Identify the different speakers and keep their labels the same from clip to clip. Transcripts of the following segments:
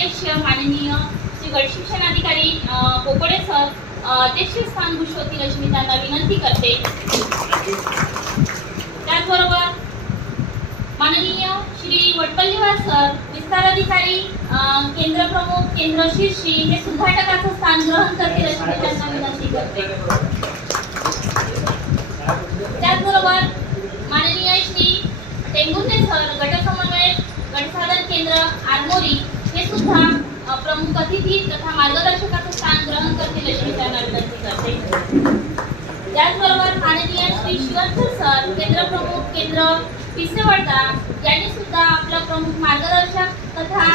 Speaker 1: अध्यक्ष माननीय श्री गट शिक्षण अधिकारी पोपडे सर अ, अध्यक्ष स्थान भूषवतील अशी मी त्यांना विनंती करते. त्याचबरोबर माननीय श्री वटपल्लीवार सर विस्तार अधिकारी केंद्र प्रमुख केंद्र शीर्षी हे सुधाटकाचं स्थान ग्रहण करतील अशी मी त्यांना विनंती करते त्याचबरोबर माननीय श्री टेंगुर्णे सर गट समन्वय गटसाधन केंद्र आरमोरी हे सुद्धा अ, प्रमुख अतिथी तथा मार्गदर्शकाचं स्थान ग्रहण करतील अशी त्यांना विनंती करते त्याचबरोबर माननीय श्री शिवंत सर केंद्र प्रमुख केंद्र पिसेवडदा यांनी सुद्धा आपलं प्रमुख मार्गदर्शक तथा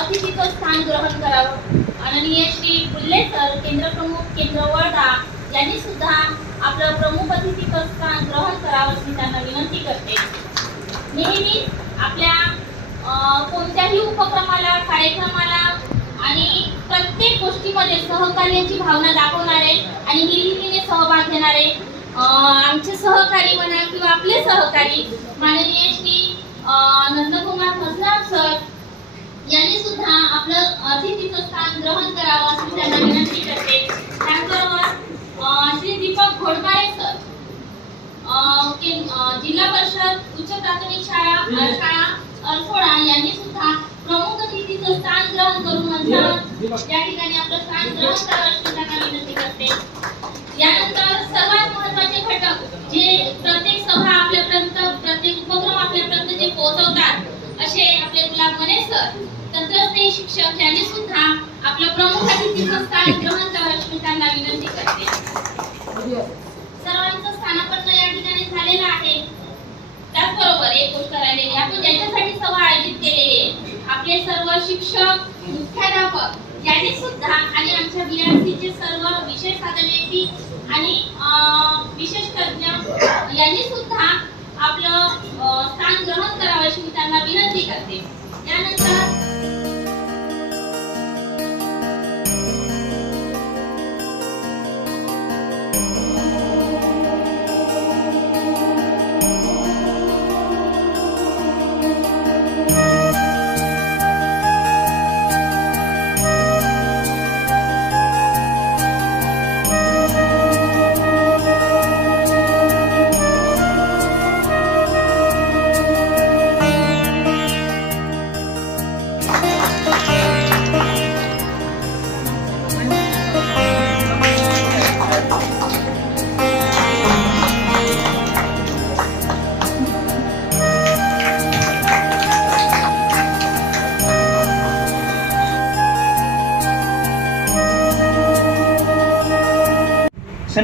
Speaker 1: अतिथीचं स्थान ग्रहण करावं. माननीय श्री बुल्ले सर केंद्र प्रमुख केंद्र वर्धा यांनी सुद्धा आपलं प्रमुख अतिथीचं स्थान ग्रहण करावं अशी त्यांना विनंती करते. नेहमी आपल्या कोणत्याही उपक्रमाला कार्यक्रमाला आणि प्रत्येक गोष्टीमध्ये सहकार्याची भावना दाखवणारे आणि हिरिरीने सहभाग घेणारे आमचे सहकारी म्हणा किंवा आपले सहकारी माननीय श्री नंदकुमार मसराम सर यांनी सुद्धा आपलं अतिथीचं स्थान ग्रहण करावं अशी त्यांना विनंती करते. त्याचबरोबर श्री दीपक घोडबाळे सर जिल्हा परिषद उच्च प्राथमिक शाळा शाळा अरफोडा यांनी सुद्धा प्रमुख अतिथीचं स्थान ग्रहण करून या ठिकाणी आपलं स्थान ग्रहण करावं विनंती करते. यानंतर सर्वात महत्त्वाचे घटक जे प्रत्येक सभा आपल्यापर्यंत प्रत्येक उपक्रम आपल्यापर्यंत जे पोहोचवतात असे आपले गुलाब मने सर तंत्रज्ञ शिक्षक यांनी सुद्धा आपलं प्रमुख अतिथीचं स्थान ग्रहण करावं अशी मी त्यांना विनंती करते सर्वांचं स्थानापन्न या ठिकाणी झालेलं आहे त्याचबरोबर एक गोष्ट राहिलेली आपण ज्याच्यासाठी सभा आयोजित केलेली आहे आपले सर्व शिक्षक मुख्याध्यापक यांनी सुद्धा आणि आमच्या बीआरसीचे सर्व विशेष साधन व्यक्ती आणि अं, विशेष तज्ञ यांनी सुद्धा आपलं स्थान ग्रहण करावं अशी मी त्यांना विनंती करते. त्यानंतर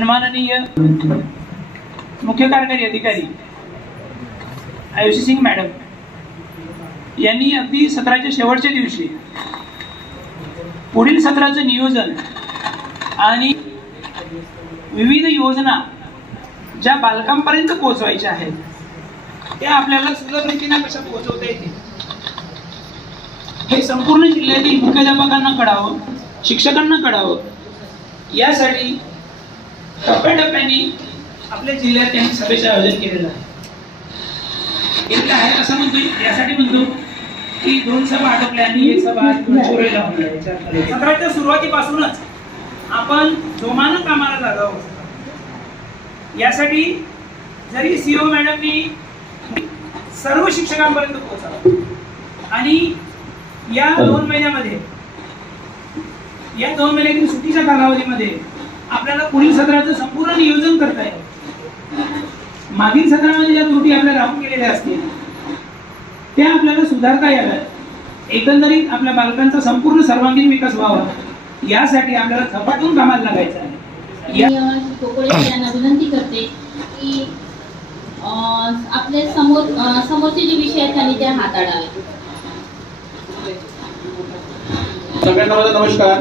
Speaker 2: सन्माननीय मुख्य कार्यकारी अधिकारी आयुषी सिंग मॅडम यांनी अगदी सत्राच्या शेवटच्या दिवशी पुढील सत्राचं नियोजन आणि विविध योजना ज्या बालकांपर्यंत पोहोचवायच्या आहेत त्या आपल्याला सुलभ रीतीने कशा पोहोचवता येतील? हे संपूर्ण जिल्ह्यातील मुख्याध्यापकांना कळावं शिक्षकांना कळावं यासाठी टप्प्याटप्प्याने आपल्या जिल्ह्यात त्यांनी सभेचं आयोजन केलेलं आहे. एक आहे असं म्हणतो यासाठी म्हणतो की दोन सभा आटोपल्या आणि एक सभा सत्राच्या सुरुवातीपासूनच आपण जोमानं कामाला लागावं यासाठी जरी सीओ मॅडमनी सर्व शिक्षकांपर्यंत पोहोचावं आणि या दोन महिन्यामध्ये या दोन महिन्यातील सुट्टीच्या कालावधीमध्ये आपल्याला पुढील सत्राचं संपूर्ण नियोजन करता येईल. मागील सत्रामध्ये ज्या त्रुटी आपल्या राहून गेलेल्या असतील त्या आपल्याला सुधारता याव्यात. एकंदरीत आपल्या बालकांचा संपूर्ण सर्वांगीण विकास व्हावा यासाठी आपल्याला झपाटून कामाला लागायचं आहे. या
Speaker 1: मी कोकोळे यांना विनंती करते की अं, आपले समोर समोरचे जे विषय आहेत त्यांनी ते हाताळावे
Speaker 3: सगळ्यांना माझा नमस्कार.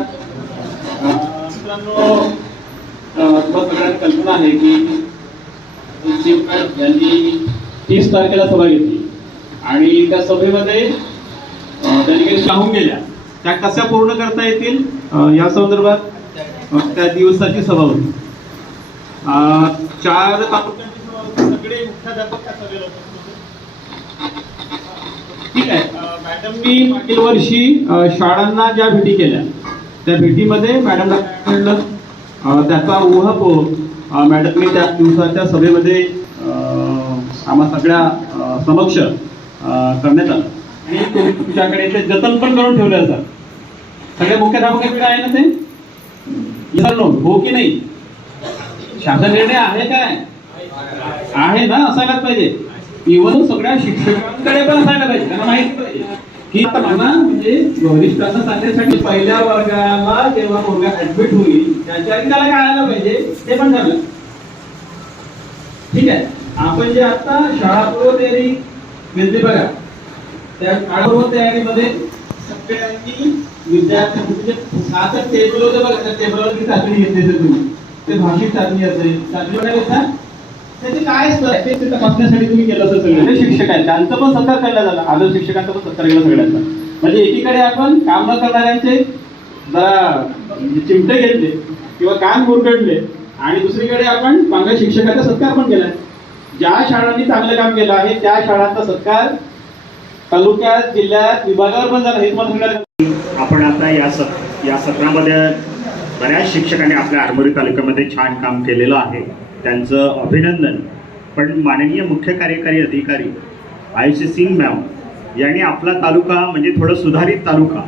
Speaker 3: मित्रांनो तुम्हाला सगळ्यांना कल्पना आहे की यांनी तीस तारखेला सभा घेतली. आणि त्या सभेमध्ये त्यांनी काही सांगून गेल्या. त्या कशा पूर्ण करता येतील? या संदर्भात त्या दिवसाची सभा होती. चार तालुक्यांची सभा होती. सगळे मुख्याध्यापक त्या सभेला ठीक आहे. मॅडमनी मागील वर्षी शाळांना ज्या भेटी केल्या त्या भेटीमध्ये मॅडमला त्याचा ऊहापोह मॅडमनी त्या दिवसाच्या सभेमध्ये आम्हा सगळ्या समक्ष करण्यात आलं. आणि तुमच्याकडे ते जतन पण करून ठेवले असतात. सगळे मुख्याध्यापकाकडे आहे ना ते? हो की नाही? शासन निर्णय आहे काय? आहे ना असायलाच पाहिजे. इव्हन सगळ्या शिक्षकांकडे पण असायला पाहिजे त्यांना माहिती पाहिजे. की आता म्हणजे वरिष्ठांना सांगण्यासाठी पहिल्या वर्गाला जेव्हा मुलगा ऍडमिट होईल त्याच्या आधी त्याला काय आलं पाहिजे. ते पण झालं. ठीक आहे. आपण जे आता शाळापूर्व तयारी घेतली बघा त्या शाळापूर्व तयारीमध्ये सगळ्यांनी विद्यार्थ्यांचे म्हणजे आता टेबल होते बघा त्या टेबलवर चाचणी घेतली असेल तुम्ही. ते भाषिक चाचणी असेल. चाचणी वगैरे का त्याचे काय? ते तपासण्यासाठी तुम्ही केलं असेल सगळं. ते शिक्षक आहेत. त्यांचं पण सत्कार केला झाला आदर शिक्षकांचा पण सत्कार केला सगळ्यांचा. म्हणजे एकीकडे आपण काम न करणाऱ्यांचे जरा म्हणजे चिमटे घेतले किंवा कान मुरगडले आणि दुसरीकडे आपण चांगल्या शिक्षकाचा सत्कार पण केला ज्या शाळांनी चांगलं काम केलं आहे त्या शाळांचा सत्कार तालुक्यात जिल्ह्यात विभागावर पण झाला. हे तुम्हाला
Speaker 4: आपण आता या सत या सत्रामध्ये बऱ्याच शिक्षकांनी आपल्या आरमोरी तालुक्यामध्ये छान काम केलेलं आहे. त्यांचं अभिनंदन. पण माननीय मुख्य कार्यकारी अधिकारी आय सी सिंग मॅम यांनी आपला तालुका म्हणजे थोडं सुधारित तालुका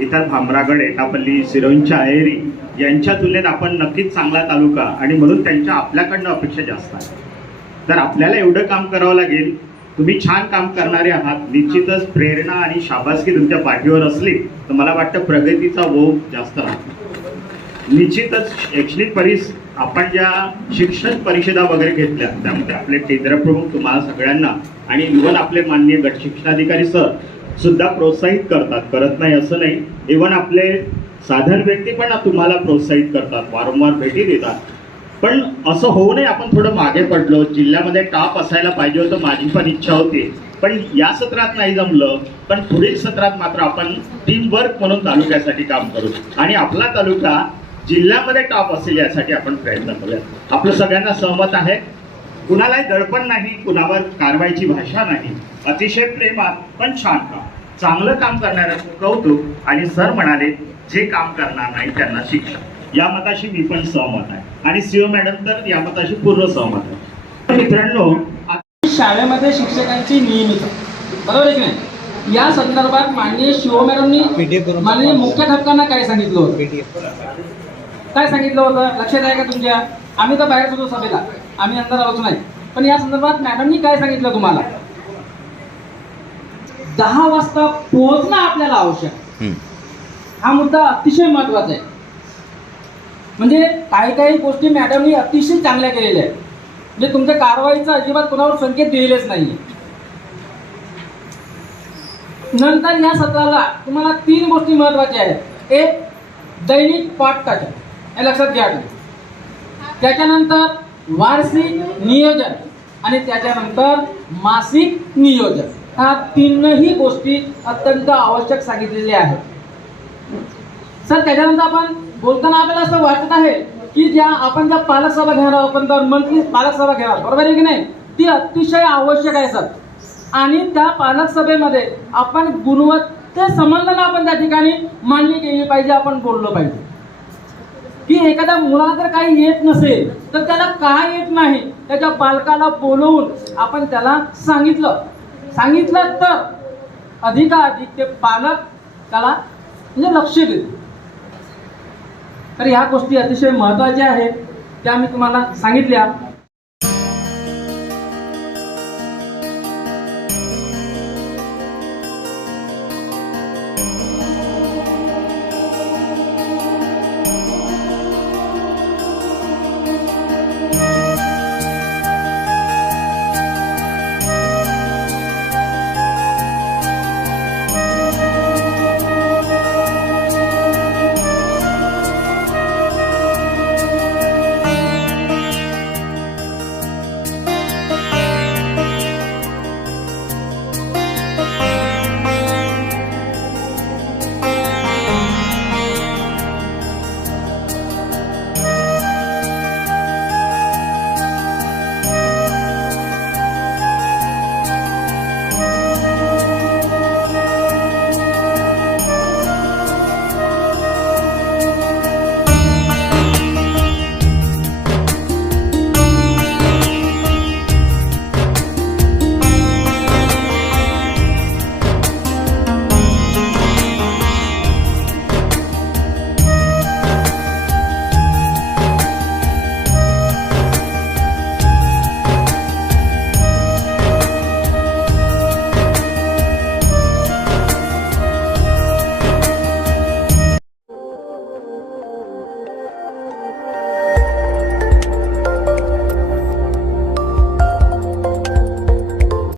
Speaker 4: इथं भामरागड एटापल्ली सिरोंच्या अहेरी यांच्या तुलनेत आपण नक्कीच चांगला तालुका आणि म्हणून त्यांच्या आपल्याकडनं अपेक्षा जास्त आहे. तर आपल्याला एवढं काम करावं लागेल तुम्ही छान काम करणारे आहात निश्चितच प्रेरणा आणि शाबासकी तुमच्या पाठीवर असली तर मला वाटतं प्रगतीचा ओघ जास्त राहतो. निश्चितच शैक्षणिक परिस आपण ज्या शिक्षण परिषदा वगैरे घेतल्या त्यामध्ये आपले केंद्रप्रमुख तुम्हाला सगळ्यांना आणि इव्हन आपले माननीय गट शिक्षणाधिकारी सर सुद्धा प्रोत्साहित करतात. करत नाही असं नाही. इव्हन आपले साधारण व्यक्ती पण तुम्हाला प्रोत्साहित करतात वारंवार भेटी देतात. पण असं होऊ नये आपण थोडं मागे पडलो. जिल्ह्यामध्ये टॉप असायला पाहिजे होतं माझी पण इच्छा होती. पण या सत्रात नाही जमलं. पण पुढील सत्रात मात्र आपण टीम वर्क म्हणून तालुक्यासाठी काम करू. आणि आपला तालुका जिल्ह्यामध्ये टॉप असेल यासाठी आपण प्रयत्न करूया आपलं सगळ्यांना सहमत आहे. कुणालाही दडपण नाही कुणावर कारवाईची भाषा नाही. अतिशय प्रेमात पण छान काम. चांगलं काम करणाऱ्यांचं कौतुक आणि सर म्हणाले जे काम करणार नाही त्यांना शिक्षा. या मताशी मी पण सहमत आहे. आणि सीओ मॅडम तर या मताशी पूर्ण सहमत आहे. मित्रांनो
Speaker 5: शाळेमध्ये शिक्षकांची नियमित बरोबर आहे की नाही? या संदर्भात माननीय शिव मॅडमनी माननीय मुख्याध्यापकांना काय सांगितलं होतं? काय सांगितलं होतं? लक्षात आहे का तुमच्या? आम्ही तर बाहेर होतो सभेला. आम्ही अंदर आलोच नाही. पण या संदर्भात मॅडमनी काय सांगितलं तुम्हाला? दहा वाजता पोहोचणं आपल्याला आवश्यक. हा मुद्दा अतिशय महत्त्वाचा आहे. म्हणजे काही काही गोष्टी मॅडमनी अतिशय चांगल्या केलेल्या आहेत. म्हणजे तुमच्या कारवाईचा अजिबात कोणावर संकेत दिलेलेच नाही नंतर या सत्राला तुम्हाला तीन गोष्टी महत्त्वाच्या आहेत. एक दैनिक पाठकाच्या हे लक्षात घ्या त्याच्यानंतर वार्षिक नियोजन आणि त्याच्यानंतर मासिक नियोजन. ह्या तीनही गोष्टी अत्यंत आवश्यक सांगितलेल्या आहेत. सर त्याच्यानंतर आपण बोलताना आपल्याला असं वाटत आहे की ज्या आपण ज्या पालक सभा घेणार आहोत आपण तर मंथली पालक सभा घेणार बरोबर आहे की नाही? ती अतिशय आवश्यक आहे सर. आणि त्या पालक सभेमध्ये आपण गुणवत्ते संबंधांना आपण त्या ठिकाणी मांडणी केली पाहिजे आपण बोललो पाहिजे. की एखाद्या मुलाला जर काही येत नसेल तर त्याला का येत नाही? त्याच्या पालकाला बोलवून आपण त्याला सांगितलं. सांगितलं तर अधिकाधिक ते पालक त्याला म्हणजे लक्ष देतील तर ह्या गोष्टी अतिशय महत्त्वाच्या आहेत. त्या मी तुम्हाला सांगितल्या.